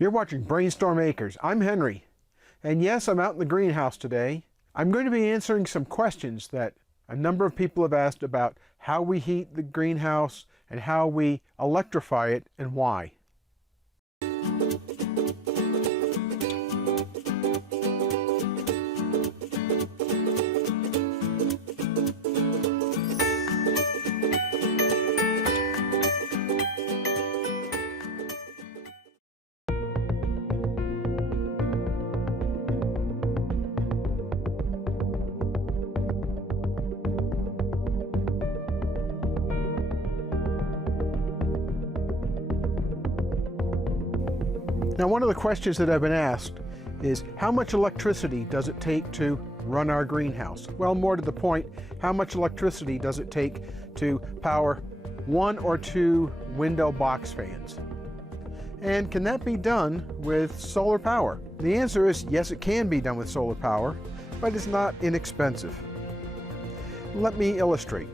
You're watching Brainstorm Acres. I'm Henry. And yes, I'm out in the greenhouse today. I'm going to be answering some questions that a number of people have asked about how we heat the greenhouse and how we electrify it and why. Now, one of the questions that I've been asked is, how much electricity does it take to run our greenhouse? Well, more to the point, how much electricity does it take to power 1 or 2 window box fans? And can that be done with solar power? The answer is yes, it can be done with solar power, but it's not inexpensive. Let me illustrate.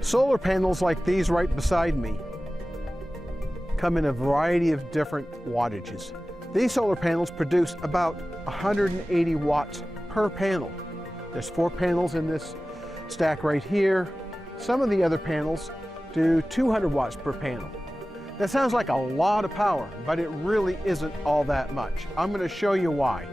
Solar panels like these right beside me come in a variety of different wattages. These solar panels produce about 180 watts per panel. There's 4 panels in this stack right here. Some of the other panels do 200 watts per panel. That sounds like a lot of power, but it really isn't all that much. I'm going to show you why.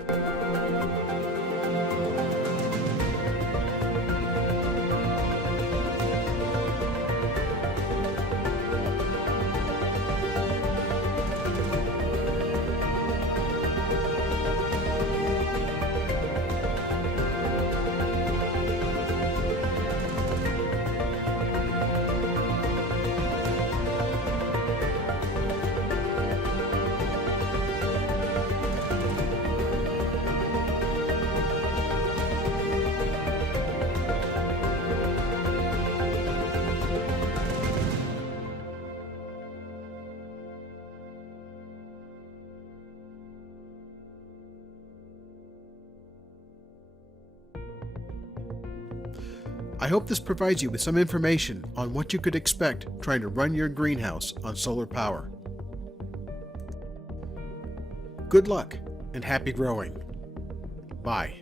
I hope this provides you with some information on what you could expect trying to run your greenhouse on solar power. Good luck and happy growing. Bye.